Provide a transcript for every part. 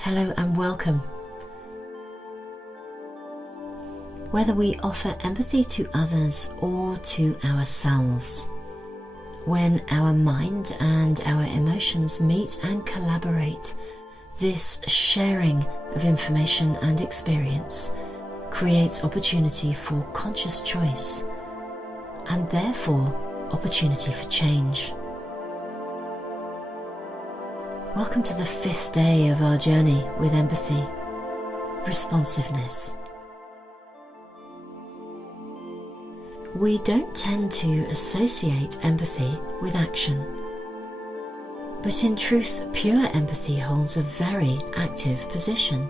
Hello and welcome. Whether we offer empathy to others or to ourselves, when our mind and our emotions meet and collaborate, this sharing of information and experience creates opportunity for conscious choice and therefore opportunity for change. Welcome to the 5th day of our journey with empathy, responsiveness. We don't tend to associate empathy with action, but in truth, pure empathy holds a very active position.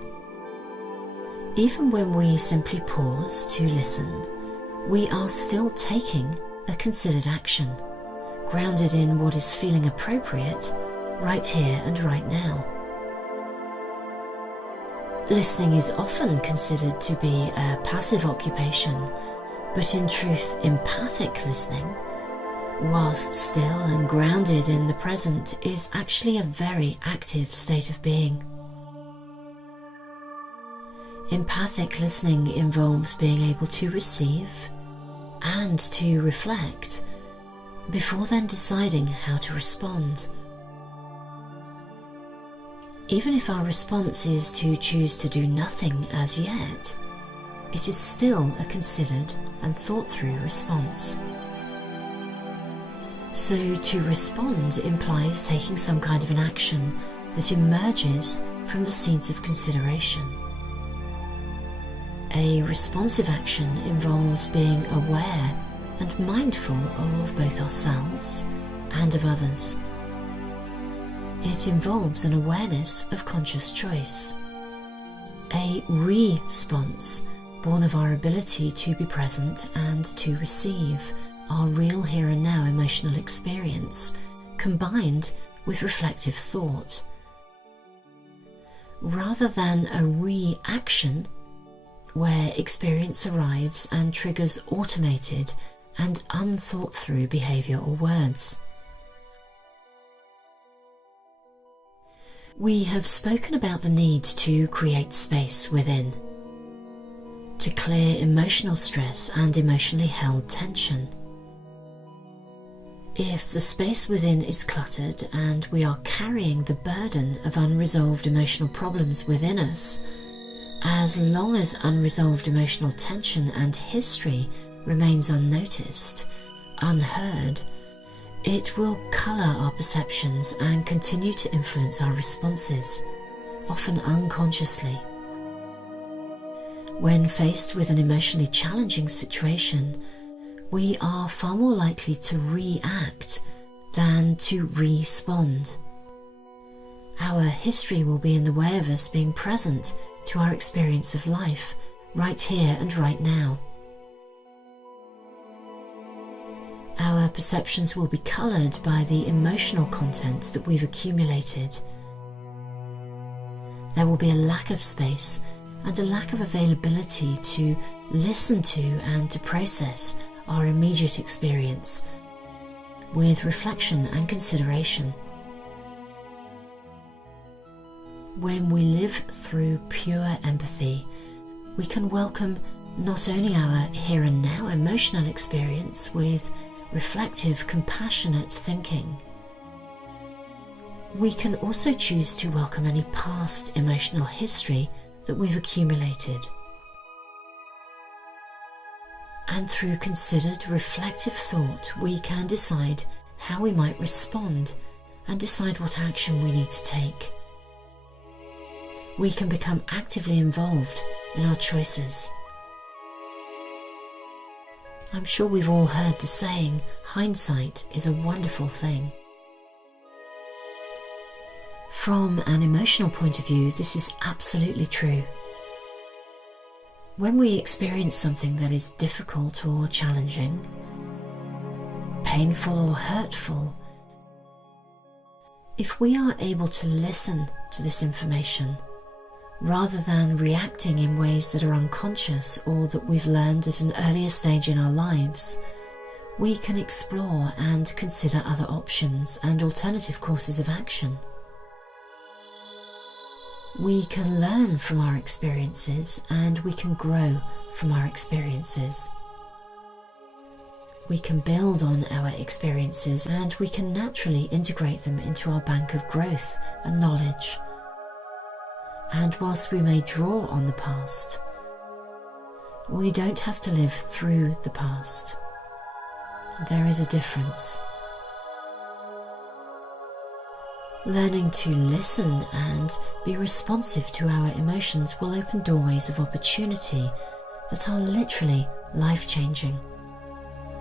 Even when we simply pause to listen, we are still taking a considered action, grounded in what is feeling appropriate right here and right now. Listening is often considered to be a passive occupation, but in truth, empathic listening, whilst still and grounded in the present, is actually a very active state of being. Empathic listening involves being able to receive and to reflect before then deciding how to respond. Even if our response is to choose to do nothing as yet, it is still a considered and thought through response. So to respond implies taking some kind of an action that emerges from the seeds of consideration. A responsive action involves being aware and mindful of both ourselves and of others. It involves an awareness of conscious choice. A response born of our ability to be present and to receive our real here and now emotional experience, combined with reflective thought. Rather than a reaction, where experience arrives and triggers automated and unthought through behaviour or words. We have spoken about the need to create space within, to clear emotional stress and emotionally held tension. If the space within is cluttered and we are carrying the burden of unresolved emotional problems within us, as long as unresolved emotional tension and history remains unnoticed, unheard, it will colour our perceptions and continue to influence our responses, often unconsciously. When faced with an emotionally challenging situation, we are far more likely to react than to respond. Our history will be in the way of us being present to our experience of life, right here and right now. Our perceptions will be coloured by the emotional content that we've accumulated. There will be a lack of space and a lack of availability to listen to and to process our immediate experience with reflection and consideration. When we live through pure empathy, we can welcome not only our here and now emotional experience with reflective, compassionate thinking. We can also choose to welcome any past emotional history that we've accumulated. And through considered, reflective thought, we can decide how we might respond and decide what action we need to take. We can become actively involved in our choices. I'm sure we've all heard the saying, hindsight is a wonderful thing. From an emotional point of view, this is absolutely true. When we experience something that is difficult or challenging, painful or hurtful, if we are able to listen to this information, rather than reacting in ways that are unconscious or that we've learned at an earlier stage in our lives, we can explore and consider other options and alternative courses of action. We can learn from our experiences and we can grow from our experiences. We can build on our experiences and we can naturally integrate them into our bank of growth and knowledge. And whilst we may draw on the past, we don't have to live through the past. There is a difference. Learning to listen and be responsive to our emotions will open doorways of opportunity that are literally life-changing.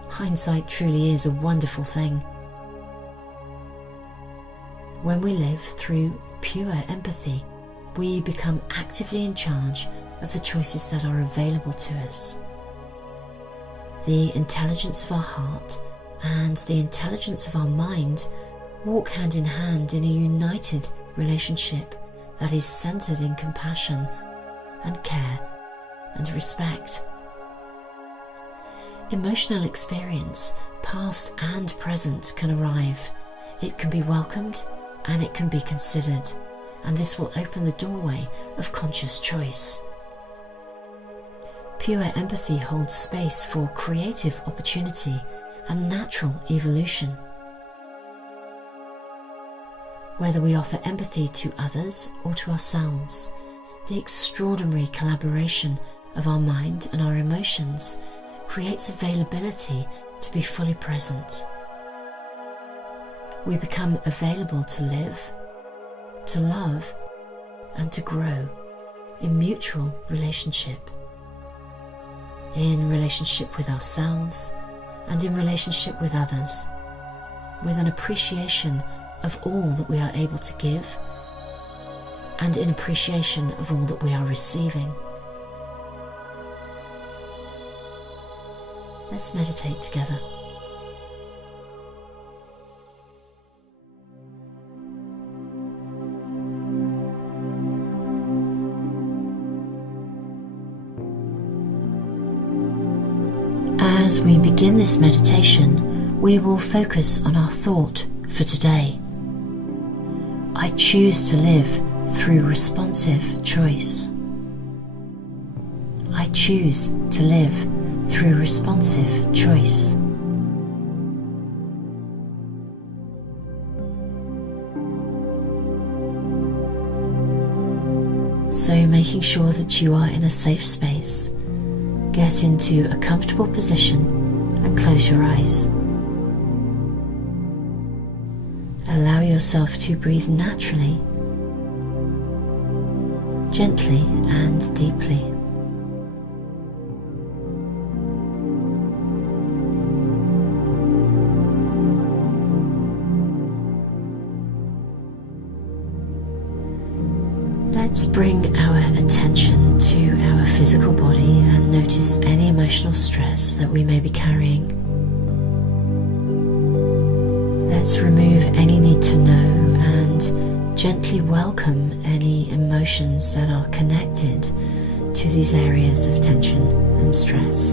Hindsight truly is a wonderful thing. When we live through pure empathy, we become actively in charge of the choices that are available to us. The intelligence of our heart and the intelligence of our mind walk hand in hand in a united relationship that is centered in compassion and care and respect. Emotional experience, past and present, can arrive. It can be welcomed and it can be considered, and this will open the doorway of conscious choice. Pure empathy holds space for creative opportunity and natural evolution. Whether we offer empathy to others or to ourselves, the extraordinary collaboration of our mind and our emotions creates availability to be fully present. We become available to live, to love, and to grow in mutual relationship. In relationship with ourselves and in relationship with others, with an appreciation of all that we are able to give and in appreciation of all that we are receiving. Let's meditate together. As we begin this meditation, we will focus on our thought for today. I choose to live through responsive choice. I choose to live through responsive choice. So making sure that you are in a safe space, get into a comfortable position and close your eyes. Allow yourself to breathe naturally, gently and deeply. Let's bring our attention to our physical body and notice any emotional stress that we may be carrying. Let's remove any need to know and gently welcome any emotions that are connected to these areas of tension and stress.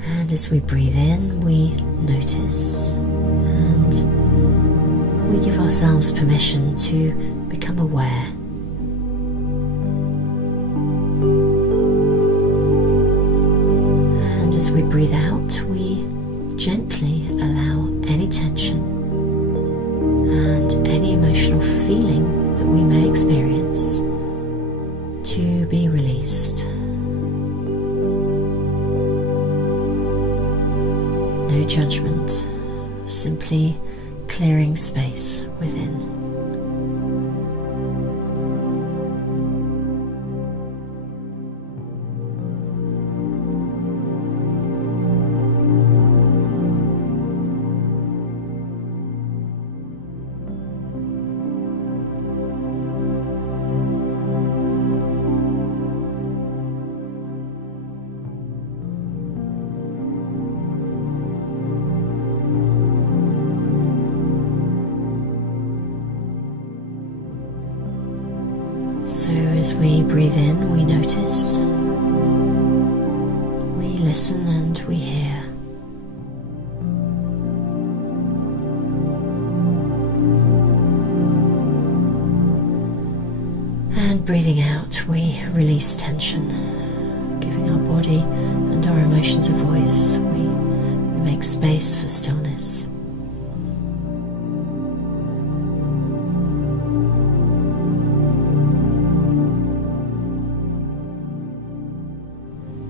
And as we breathe in, we notice and we give ourselves permission to become aware. And as we breathe out, we gently allow any tension and any emotional feeling that we may experience to be released. No judgment, simply clearing space within. So as we breathe in, we notice, we listen and we hear. And breathing out, we release tension, giving our body and our emotions a voice. We make space for stillness.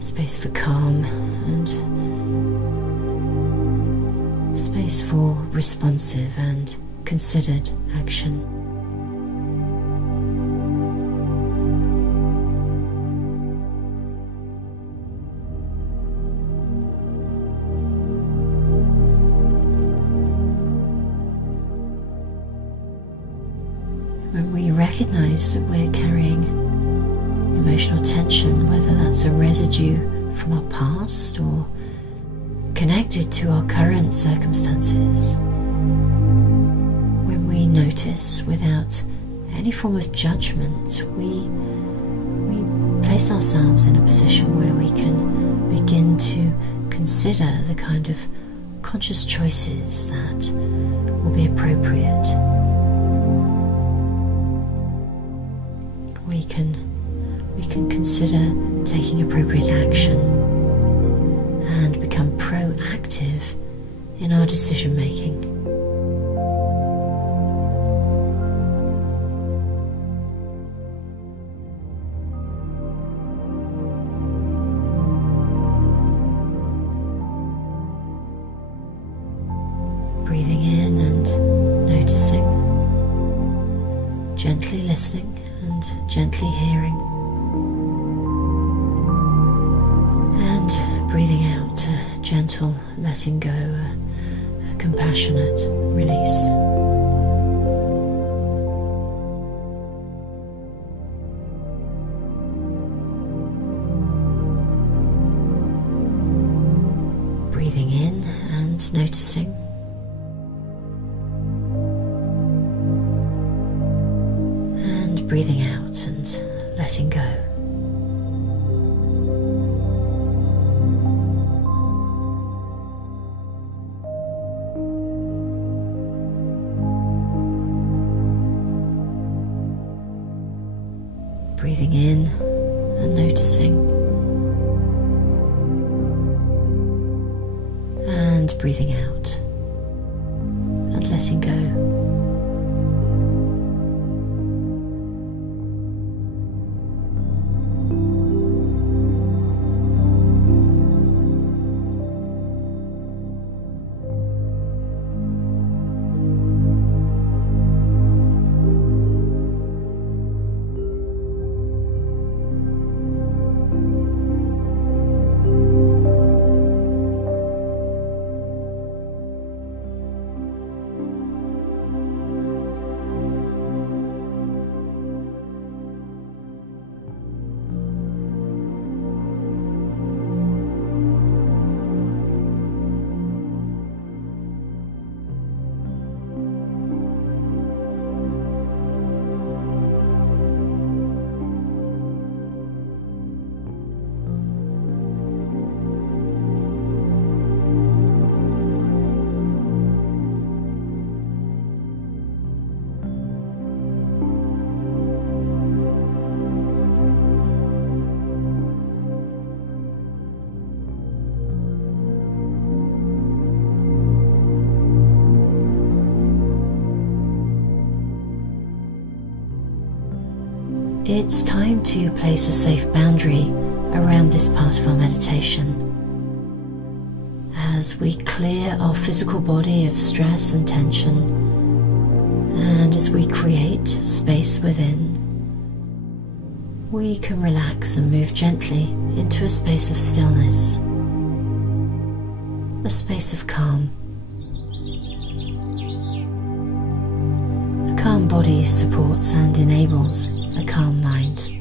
Space for calm and space for responsive and considered action. When we recognize that we're carrying emotional tension, whether that's a residue from our past or connected to our current circumstances, when we notice without any form of judgment, we place ourselves in a position where we can begin to consider the kind of conscious choices that will be appropriate. We can consider taking appropriate action and become proactive in our decision making. Breathing in and noticing, gently listening and gently hearing, and breathing out a gentle letting go, a compassionate release. Breathing in and noticing, breathing out and letting go. Breathing in and noticing, and breathing out and letting go. It's time to place a safe boundary around this part of our meditation. As we clear our physical body of stress and tension, and as we create space within, we can relax and move gently into a space of stillness, a space of calm. A calm body supports and enables a calm mind.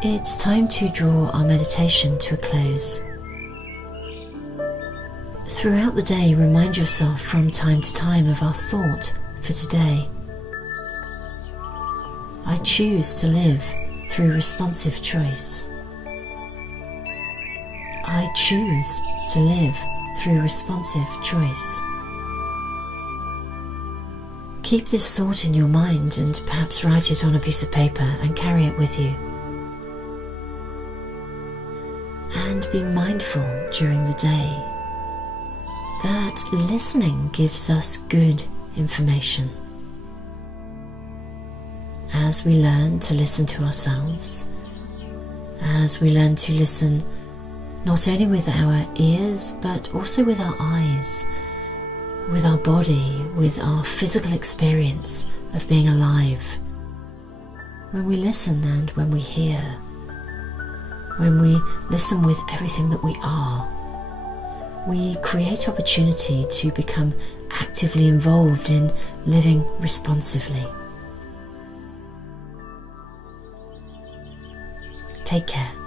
It's time to draw our meditation to a close. Throughout the day, remind yourself from time to time of our thought for today. I choose to live through responsive choice. I choose to live through responsive choice. Keep this thought in your mind and perhaps write it on a piece of paper and carry it with you. And be mindful during the day that listening gives us good information. As we learn to listen to ourselves, as we learn to listen not only with our ears but also with our eyes, with our body, with our physical experience of being alive, when we listen and when we hear, when we listen with everything that we are, we create opportunity to become actively involved in living responsively. Take care.